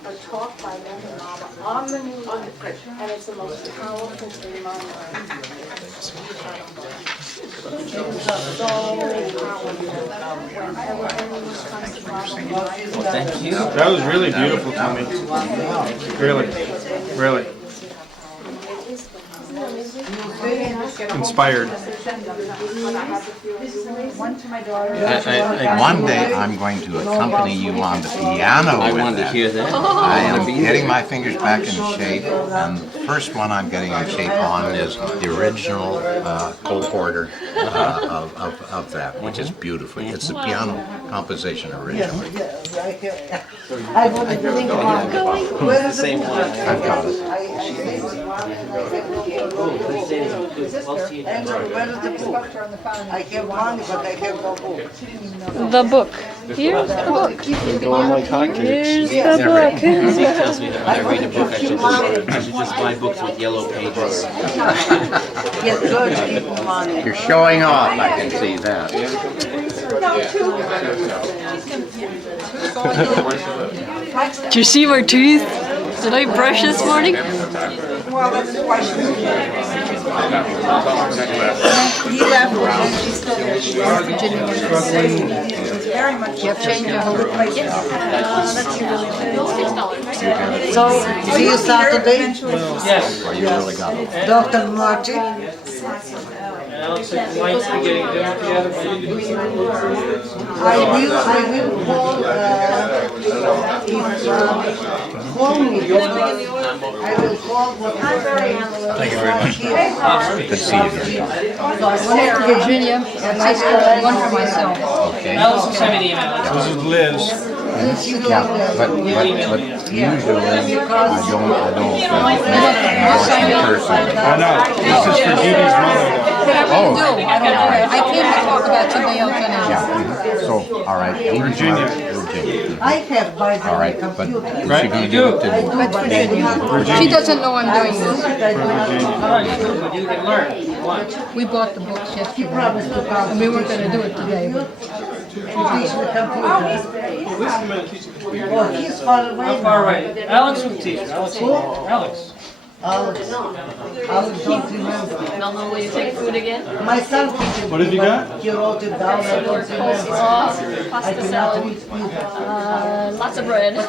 A talk by Linda Mama on the news, and it's the most powerful thing on earth. Thank you. That was really beautiful, Tommy. Really. Really. Inspired. One day I'm going to accompany you on the piano. I with wanted to that. hear that. I am getting my fingers back in shape, and the first one I'm getting in shape on is the original Cole Porter of that, which is beautiful. It's the piano composition originally. The same one. I've got it. Angela, where is the book? I have money, but I have no book. The book. Here's the book. Go on like hotcakes. Here's the book. Zeke tells me that when I read a book, I should just buy books with yellow pages. Get George keep money. You're showing off, I can see that. Do you see my teeth? Did I brush this morning? Well, that's why she he left and she's still there. She's Virginia. Very much. You have changed your whole place. So, see you Saturday? Yes. Well, you really got it. Dr. Marty? Alex might be getting dinner together, but you can I will call, call me. I will call what Thank you very much. Good to see you again. One for Virginia, and one for myself. Okay. Alex will send me the email. This is Liz. Yeah, but usually I don't person. I know. This is for Judy's mother. Whatever you do, I don't care. I came to talk about something else anyhow. Yeah. So, all right. Virginia. Virginia. I have, by the All way, right, but computer. is she going to give it to I do, but I do not. She doesn't know I'm doing this. You can learn. We bought the books He yesterday, promised to come. and we weren't going to do it today, but Teach me computer. Oh, he's far away. How far away? Alex will teach you. Alex. Alex don't remember. Melvin, will you take food again? My son teaches What have you but got? He wrote it down, I don't remember. I Pasta cannot salad, read either. lots of bread. Lay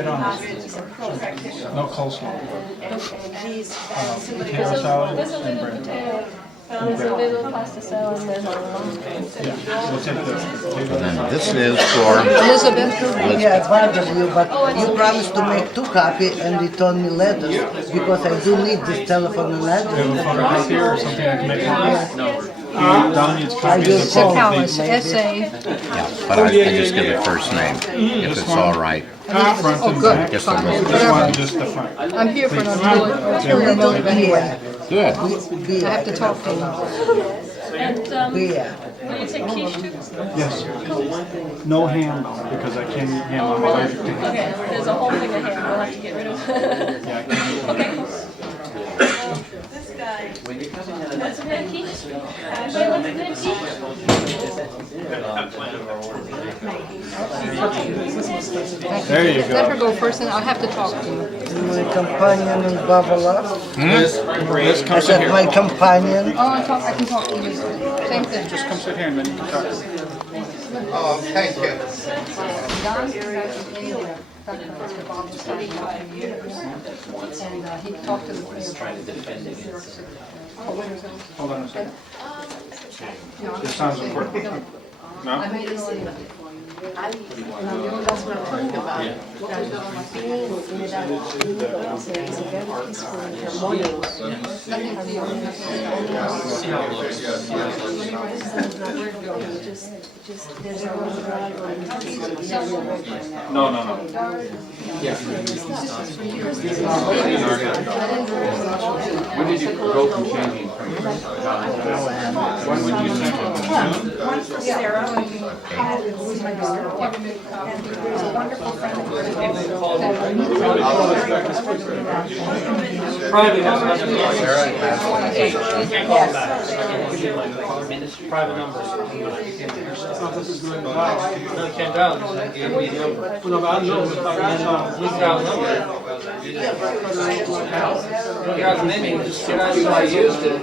it on. No coleslaw. Potato salad There's a and little bread. potato, there's a little pasta salad, and then We'll take the And then this is for Elizabeth. Yeah, I bothered you, but you promised to make 2 copies and return me letters because I do need this telephone and have a address. photocopy or something I can make. Don needs copies of Check both. out his essay. Yeah, but I just give the first name, if it's all right. Front Oh, and good. back. Just a Fine. little bit. This one, Whatever. just the front. I'm here for another ulterior motive anyway. Good. I have to talk to him. And, will you take quiche too? Yes. No ham though, because I can't eat ham. I'm allergic to ham. Okay, there's a whole thing of ham we'll have to get rid of. Yeah, I can't eat ham. Okay, cool. That's good quiche? Everybody wants a good There you Let go. her go first and I'll have to talk to you. My companion in Babala. This I comes in said here. my companion. Oh, I can talk to you. Same thing. Just come sit here and then you can talk. Oh, thank you. Don and he talked to the Hold on a second. This sounds important. No? I made it early. That's what I'm talking about. It's very peaceful in the morning. Nothing to you. Just there's a little driveway. No, no, no. When did you go from changing from? When would you send it? One for Sarah, who's my daughter, and there's a wonderful friend of hers Probably has Sarah has 8. private numbers. This is going to no, can't dial. No, but I know it's dial number. Yeah, maybe just get out. I used it.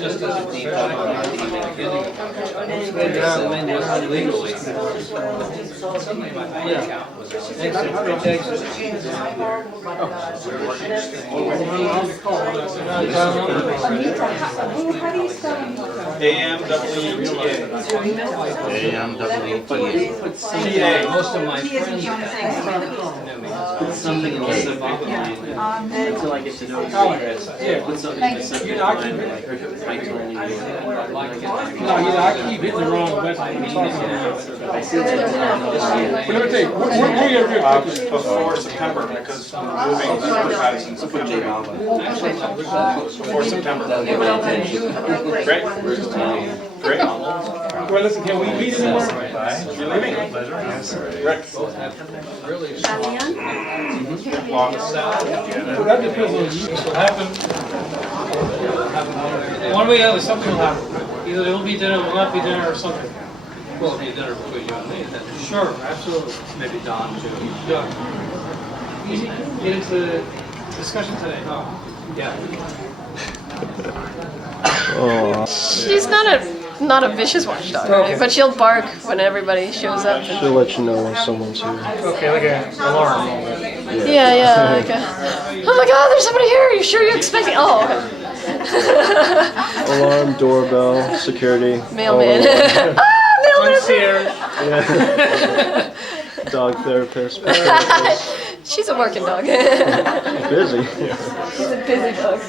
Just as a deep legally. Yeah. How do you spell AMWTA. Most of my T is in friends Johnson. Something in the until I get to know you. Yeah. Put something in the You know, I keep like title and no, I keep hitting the wrong button. But let me tell you, where you ever before September, because I'm moving to Madison, September. Before September. Great. Great. Well, listen, can we meet anywhere? You're leaving? Rick. Well, that depends on you. What happened? One way or the other, something will happen. Either there will be dinner, will not be dinner, or something. Well, it'll be a dinner between you and me, then. Sure, absolutely. Maybe Don, too. Yeah. Easy. Get into the discussion today. Oh, yeah. She's not a vicious watchdog, right? But she'll bark when everybody shows up. She'll let you know when someone's here. Okay, like an alarm. Yeah, like oh my god, there's somebody here, are you sure you're expecting? Oh, okay. Alarm, doorbell, security. Mailman. all Ah, mailman! Yeah. Dog therapist. She's a working dog. Busy. She's a busy dog.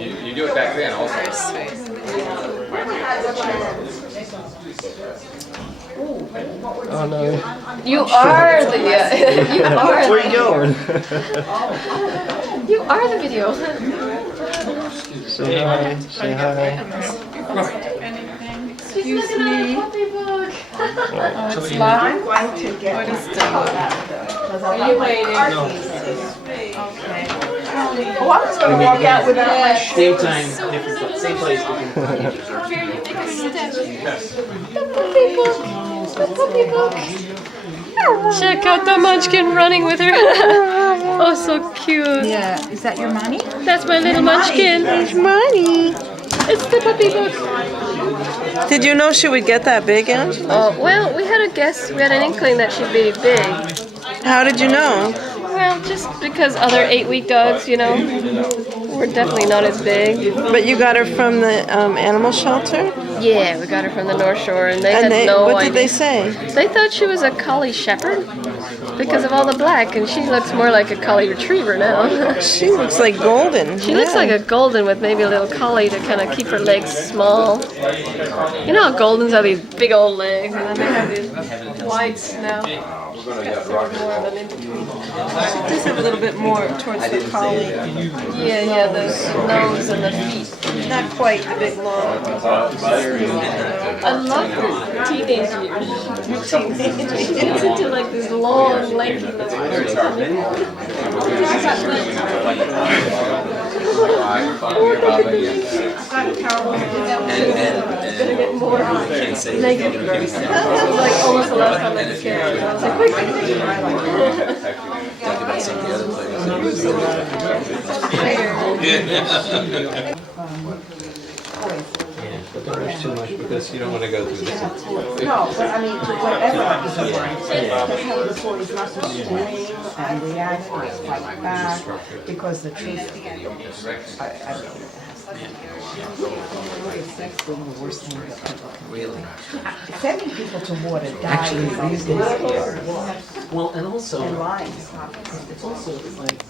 You do it back then also. Oh no. You are the you are Where you going? you are the video. Say hi. Say hi. Excuse me. Puppy book. I'm going to get what is Are you waiting? Okay. Oh, I'm just gonna walk out without my Same time, different place, same place. Puppy book. The puppy book. Check out the munchkin running with her. Oh, so cute. Yeah, is that your money? That's my little munchkin. It's money. It's the puppy book. Did you know she would get that big, Angela? Oh, well, we had a guess, we had an inkling that she'd be big. How did you know? Well, just because other 8-week dogs, you know, were definitely not as big. But you got her from the animal shelter? Yeah, we got her from the North Shore, and they And had no what idea. did they say? They thought she was a collie shepherd. Because of all the black, and she looks more like a collie retriever now. She looks like golden. She looks like a golden with maybe a little collie to kind of keep her legs small. You know how goldens have these big old legs, and then they have these whites now. More of an in between. Just have a little bit more towards the collie. Yeah, the nose and the feet. Not quite the big long. I love her teenage years. She gets into like this long, lanky little gonna get more naked. That was like almost the last time I was scared. I was like, quick. Talk about some of the other players. But there's too much because you don't want to go through this. No, but I mean, whatever is around, because how the boys must scream and react and fight back, because the truth, I don't know. Sex is the worst thing that people can do. Really? Sending people to war to die these days. Well, and also, And lying. it's also like